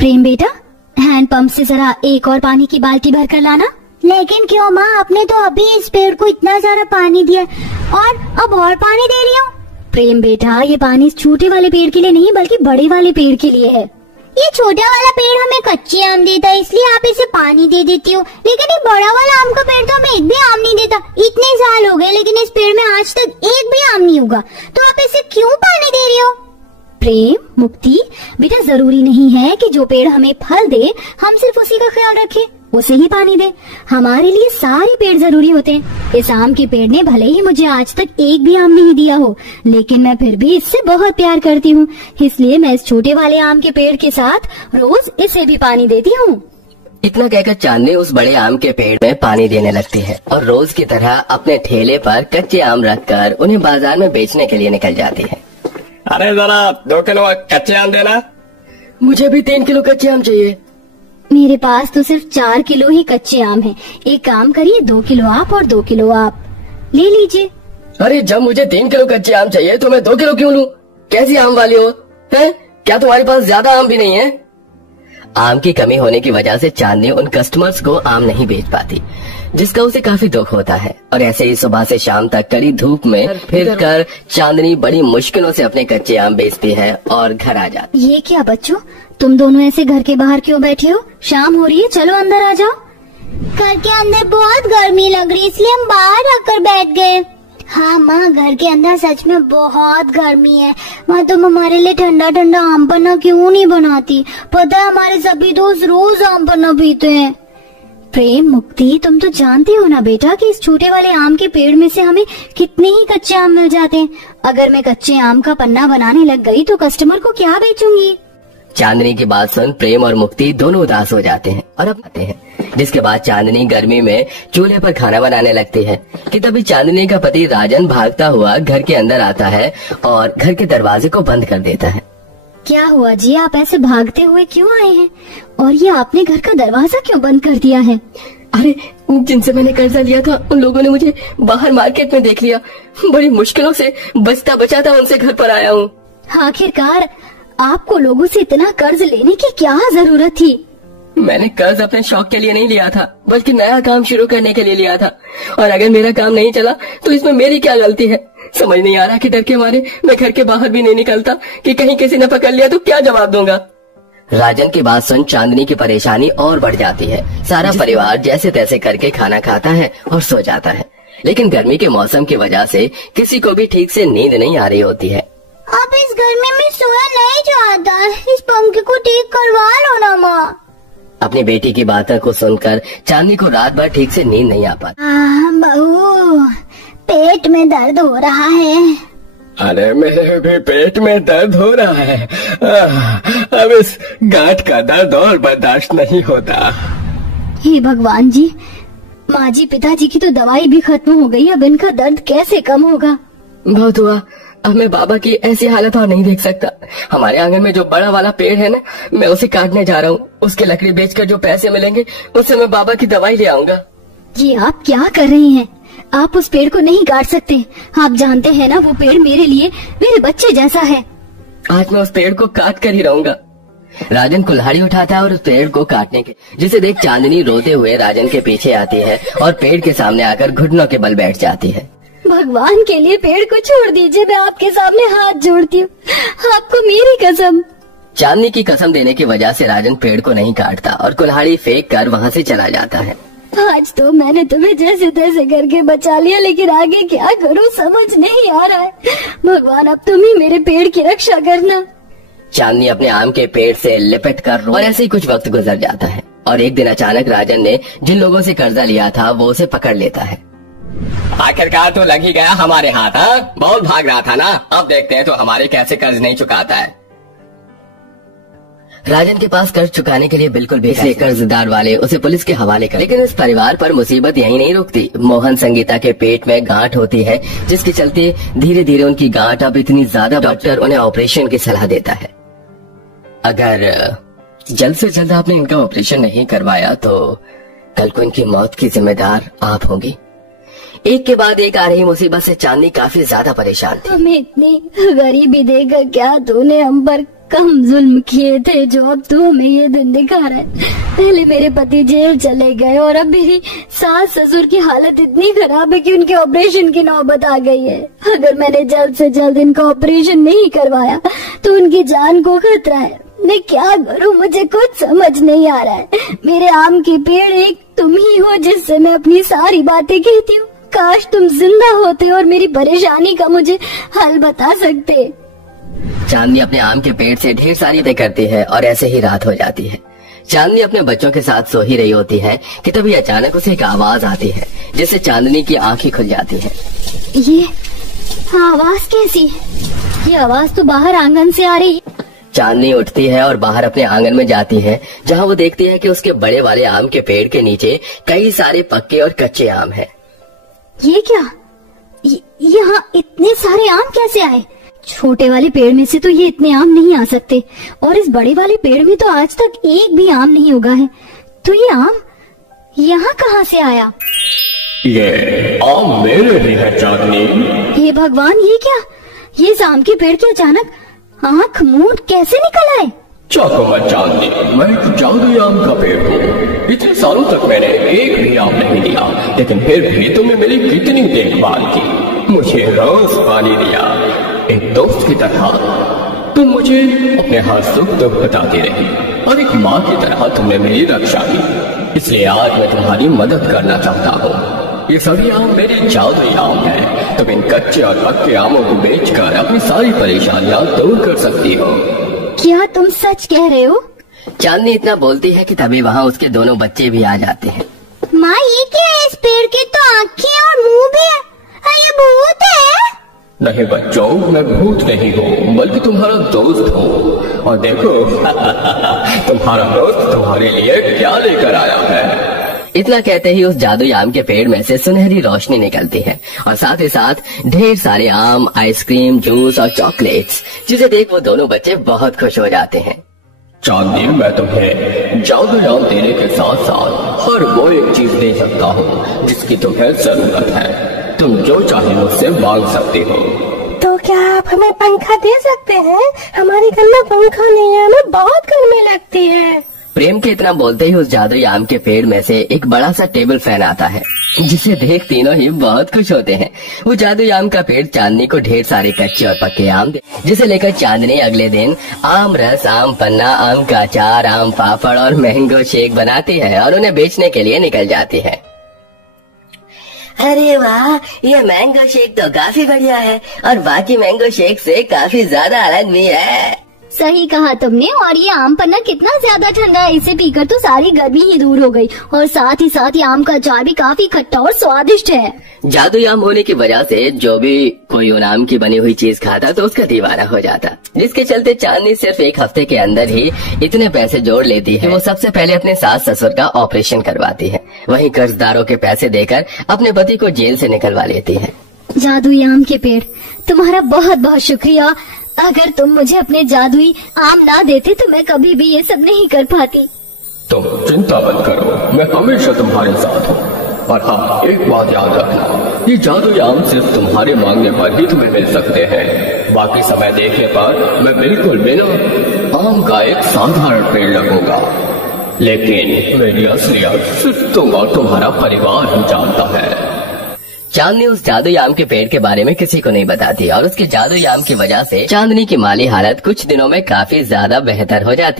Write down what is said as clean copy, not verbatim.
प्रेम बेटा, hand pump से जरा एक और पानी की बाल्टी भर कर लाना। लेकिन क्यों माँ, आपने तो अभी इस पेड़ को इतना सारा पानी दिया और अब और पानी दे रही हो। प्रेम बेटा, ये पानी इस छोटे वाले पेड़ के लिए नहीं बल्कि बड़े वाले पेड़ के लिए है। ये छोटा वाला पेड़ हमें कच्चे आम देता है, इसलिए आप इसे पानी दे देती हो, लेकिन ये बड़ा वाला आम का पेड़ तो हमें एक भी आम नहीं देता। इतने साल हो गए लेकिन इस पेड़ में आज तक एक भी आम नहीं होगा, तो आप इसे क्यों पानी दे रही हो। प्रेम, मुक्ति बेटा, जरूरी नहीं है कि जो पेड़ हमें फल दे हम सिर्फ उसी का ख्याल रखें, उसे ही पानी दे। हमारे लिए सारे पेड़ जरूरी होते हैं। इस आम के पेड़ ने भले ही मुझे आज तक एक भी आम नहीं दिया हो, लेकिन मैं फिर भी इससे बहुत प्यार करती हूँ, इसलिए मैं इस छोटे वाले आम के पेड़ के साथ रोज इसे भी पानी देती हूँ। इतना कहकर चांदनी उस बड़े आम के पेड़ में पानी देने लगती है और रोज की तरह अपने ठेले पर कच्चे आम रखकर उन्हें बाजार में बेचने के लिए निकल जाती है। अरे जरा 2 किलो कच्चे आम देना। मुझे भी 3 किलो कच्चे आम चाहिए। मेरे पास तो सिर्फ 4 किलो ही कच्चे आम हैं। एक काम करिए, 2 किलो आप और 2 किलो आप ले लीजिए। अरे जब मुझे 3 किलो कच्चे आम चाहिए तो मैं 2 किलो क्यों लूं? कैसी आम वाली हो हैं? क्या तुम्हारे पास ज्यादा आम भी नहीं है? आम की कमी होने की वजह से चांदनी उन कस्टमर्स को आम नहीं बेच पाती, जिसका उसे काफी दुख होता है। और ऐसे ही सुबह से शाम तक कड़ी धूप में फिर कर चांदनी बड़ी मुश्किलों से अपने कच्चे आम बेचती है और घर आ जाती। ये क्या बच्चों, तुम दोनों ऐसे घर के बाहर क्यों बैठे हो? शाम हो रही है, चलो अंदर आ जाओ। घर के अंदर बहुत गर्मी लग रही है, इसलिए हम बाहर आकर बैठ गए। हाँ माँ, घर के अंदर सच में बहुत गर्मी है। माँ तुम हमारे लिए ठंडा ठंडा आम पन्ना क्यों नहीं बनाती? पता है हमारे सभी दोस्त रोज आम पन्ना पीते हैं। प्रेम, मुक्ति, तुम तो जानते हो ना बेटा कि इस छोटे वाले आम के पेड़ में से हमें कितने ही कच्चे आम मिल जाते हैं। अगर मैं कच्चे आम का पन्ना बनाने लग गई तो कस्टमर को क्या बेचूंगी? चांदनी की बात सुन प्रेम और मुक्ति दोनों उदास हो जाते हैं और अब आते हैं। जिसके बाद चांदनी गर्मी में चूल्हे पर खाना बनाने लगती है कि तभी चांदनी का पति राजन भागता हुआ घर के अंदर आता है और घर के दरवाजे को बंद कर देता है। क्या हुआ जी, आप ऐसे भागते हुए क्यों आए हैं? और ये आपने घर का दरवाजा क्यों बंद कर दिया है? अरे जिनसे मैंने कर्जा लिया था उन लोगों ने मुझे बाहर मार्केट में देख लिया। बड़ी मुश्किलों से बचता बचाता उनसे घर पर आया हूँ। आखिरकार आपको लोगों से इतना कर्ज लेने की क्या जरूरत थी? मैंने कर्ज अपने शौक के लिए नहीं लिया था, बल्कि नया काम शुरू करने के लिए लिया था। और अगर मेरा काम नहीं चला तो इसमें मेरी क्या गलती है? समझ नहीं आ रहा कि डर के मारे मैं घर के बाहर भी नहीं निकलता कि कहीं किसी ने पकड़ लिया तो क्या जवाब दूंगा। राजन की बात सुन चांदनी की परेशानी और बढ़ जाती है। सारा परिवार जैसे तैसे करके खाना खाता है और सो जाता है, लेकिन गर्मी के मौसम की वजह से किसी को भी ठीक से नींद नहीं आ रही होती है। अब इस गर्मी में सोया नहीं जाता, इस पंखे को ठीक करवा लो ना माँ। अपनी बेटी की बातों को सुनकर चांदनी को रात भर ठीक से नींद नहीं आ पाती। बहू, पेट में दर्द हो रहा है। अरे मेरे भी पेट में दर्द हो रहा है। अब इस गांठ का दर्द और बर्दाश्त नहीं होता। हे भगवान जी, माँ जी पिताजी की तो दवाई भी खत्म हो गई, अब इनका दर्द कैसे कम होगा? बहुत हुआ, अब मैं बाबा की ऐसी हालत और नहीं देख सकता। हमारे आंगन में जो बड़ा वाला पेड़ है ना, मैं उसे काटने जा रहा हूँ। उसकी लकड़ी बेचकर जो पैसे मिलेंगे उससे मैं बाबा की दवाई ले आऊंगा। ये आप क्या कर रही हैं? आप उस पेड़ को नहीं काट सकते। आप जानते हैं ना वो पेड़ मेरे लिए मेरे बच्चे जैसा है। आज मैं उस पेड़ को काट कर ही रहूंगा। राजन कुल्हाड़ी उठाता है और उस पेड़ को काटने के, जिसे देख चांदनी रोते हुए राजन के पीछे आती है और पेड़ के सामने आकर घुटनों के बल बैठ जाती है। भगवान के लिए पेड़ को छोड़ दीजिए, मैं आपके सामने हाथ जोड़ती हूँ, आपको मेरी कसम। चांदनी की कसम देने की वजह से राजन पेड़ को नहीं काटता और कुल्हाड़ी फेंक कर वहाँ से चला जाता है। आज तो मैंने तुम्हें जैसे तैसे करके बचा लिया, लेकिन आगे क्या करूँ समझ नहीं आ रहा है। भगवान अब तुम ही मेरे पेड़ की रक्षा करना। चांदनी अपने आम के पेड़ से लिपट कर और ऐसे ही कुछ वक्त गुजर जाता है और एक दिन अचानक राजन ने जिन लोगों से कर्जा लिया था वो उसे पकड़ लेता है। आखिरकार तो लग ही गया हमारे हाथ। बहुत भाग रहा था ना, अब देखते हैं तो हमारे कैसे कर्ज नहीं चुकाता है। राजन के पास कर्ज चुकाने के लिए बिल्कुल भी इसलिए कर्जदार वाले उसे पुलिस के हवाले कर। लेकिन इस परिवार पर मुसीबत यही नहीं रुकती। मोहन संगीता के पेट में गांठ होती है, जिसके चलते धीरे धीरे उनकी गांठ अब इतनी ज्यादा डॉक्टर उन्हें ऑपरेशन की सलाह देता है। अगर जल्द से जल्द आपने इनका ऑपरेशन नहीं करवाया तो कल को इनकी मौत की जिम्मेदार आप होंगी। एक के बाद एक आ रही मुसीबत से चांदनी काफी ज्यादा परेशान थी। हमें इतनी गरीबी देकर क्या तूने हम पर कम जुल्म किए थे जो अब तू हमें ये दिन दिखा रहा है। पहले मेरे पति जेल चले गए और अब मेरी सास ससुर की हालत इतनी खराब है कि उनके ऑपरेशन की नौबत आ गई है। अगर मैंने जल्द से जल्द इनका ऑपरेशन नहीं करवाया तो उनकी जान को खतरा है। मैं क्या करूं, मुझे कुछ समझ नहीं आ रहा है। मेरे आम के पेड़ एक तुम ही हो जिससे मैं अपनी सारी बातें कहती हूँ। काश तुम जिंदा होते और मेरी परेशानी का मुझे हल बता सकते। चांदनी अपने आम के पेड़ से ढेर सारी बातें करती है और ऐसे ही रात हो जाती है। चांदनी अपने बच्चों के साथ सो ही रही होती है कि तभी अचानक उसे एक आवाज आती है जिससे चांदनी की आंखें खुल जाती है। ये आवाज कैसी है? ये आवाज तो बाहर आंगन से आ रही है। चांदनी उठती है और बाहर अपने आंगन में जाती है, जहाँ वो देखती है कि उसके बड़े वाले आम के पेड़ के नीचे कई सारे पक्के और कच्चे आम हैं। ये क्या? यहाँ इतने सारे आम कैसे आए? छोटे वाले पेड़ में से तो ये इतने आम नहीं आ सकते और इस बड़े वाले पेड़ में तो आज तक एक भी आम नहीं उगा है। तो ये आम यहाँ कहाँ से आया? ये आम मेरे ही है चांदनी। हे भगवान, ये क्या? ये इस आम के पेड़ के अचानक आँख मूंद कैसे निकल आए? चौको मत चांदनी, मैं एक जादुई आम का पेड़ हूँ। इतने सालों तक मैंने एक भी आम नहीं लिया, लेकिन फिर भी तुमने मेरी कितनी देखभाल की, मुझे रोज पानी दिया। एक दोस्त की तरह तुम मुझे अपने हर सुख दुख बताती रही और एक माँ की तरह तुमने मेरी रक्षा की। इसलिए आज मैं तुम्हारी मदद करना चाहता हूँ। ये सभी आम मेरे जादुई आम हैं। तुम इन कच्चे और पक्के आमों को बेचकर अपनी सारी परेशानियाँ दूर कर सकती हो। क्या तुम सच कह रहे हो? चांदनी इतना बोलती है कि तभी वहाँ उसके दोनों बच्चे भी आ जाते हैं। माँ, ये क्या है? इस पेड़ के तो आँखें और मुंह भी है। ये भूत है? नहीं बच्चों, मैं भूत नहीं हूँ, बल्कि तुम्हारा दोस्त हूँ। और देखो तुम्हारा दोस्त तुम्हारे लिए क्या लेकर आया है। इतना कहते ही उस जादुई आम के पेड़ में से सुनहरी रोशनी निकलती है और साथ ही साथ ढेर सारे आम, आइसक्रीम, जूस और चॉकलेट्स, जिसे देख वो दोनों बच्चे बहुत खुश हो जाते हैं। चांदनी, मैं तुम्हें जादुई आम देने के साथ साथ हर वो एक चीज दे सकता हूँ जिसकी तुम्हें जरूरत है। तुम जो चाहे मुझसे मांग सकते हो। तो क्या आप हमें पंखा दे सकते हैं? हमारे घर में पंखा नहीं है, हमें बहुत गर्मी लगती है। प्रेम के इतना बोलते ही उस जादुई आम के पेड़ में से एक बड़ा सा टेबल फैन आता है, जिसे देख तीनों ही बहुत खुश होते हैं। वो जादुई आम का पेड़ चांदनी को ढेर सारे कच्चे और पक्के आम दे, जिसे लेकर चांदनी अगले दिन आम रस, आम पन्ना, आम का अचार, आम पापड़ और मैंगो शेक बनाती है और उन्हें बेचने के लिए निकल जाती है। अरे वाह, ये मैंगो शेक तो काफी बढ़िया है और बाकी मैंगो शेक से काफी ज्यादा अलग भी है। सही कहा तुमने। और ये आम पन्ना कितना ज्यादा ठंडा है, इसे पीकर तो सारी गर्मी ही दूर हो गई। और साथ ही आम का अचार भी काफी खट्टा और स्वादिष्ट है। जादुई आम होने की वजह से जो भी कोई उन आम की बनी हुई चीज खाता तो उसका दीवाना हो जाता, जिसके चलते चांदनी सिर्फ एक हफ्ते के अंदर ही इतने पैसे जोड़ लेती है। वो सबसे पहले अपने सास ससुर का ऑपरेशन करवाती है, वहीं कर्जदारों के पैसे देकर अपने पति को जेल से निकलवा लेती है। जादुई आम के पेड़, तुम्हारा बहुत बहुत शुक्रिया। अगर तुम मुझे अपने जादुई आम ना देते तो मैं कभी भी ये सब नहीं कर पाती। तुम चिंता मत करो, मैं हमेशा तुम्हारे साथ हूँ। और हाँ, एक बात याद रखना, ये जादुई आम सिर्फ तुम्हारे मांगने पर ही तुम्हें मिल सकते हैं। बाकी समय देखने पर मैं बिल्कुल बिना आम का एक साधारण पेड़ लगूंगा, लेकिन मेरी असलियत सिर्फ तुम और तुम्हारा परिवार ही जानता है। चांदनी उस जादुई आम के पेड़ के बारे में किसी को नहीं बताती और उसके जादुई आम की वजह से चांदनी की माली हालत कुछ दिनों में काफी ज्यादा बेहतर हो जाती।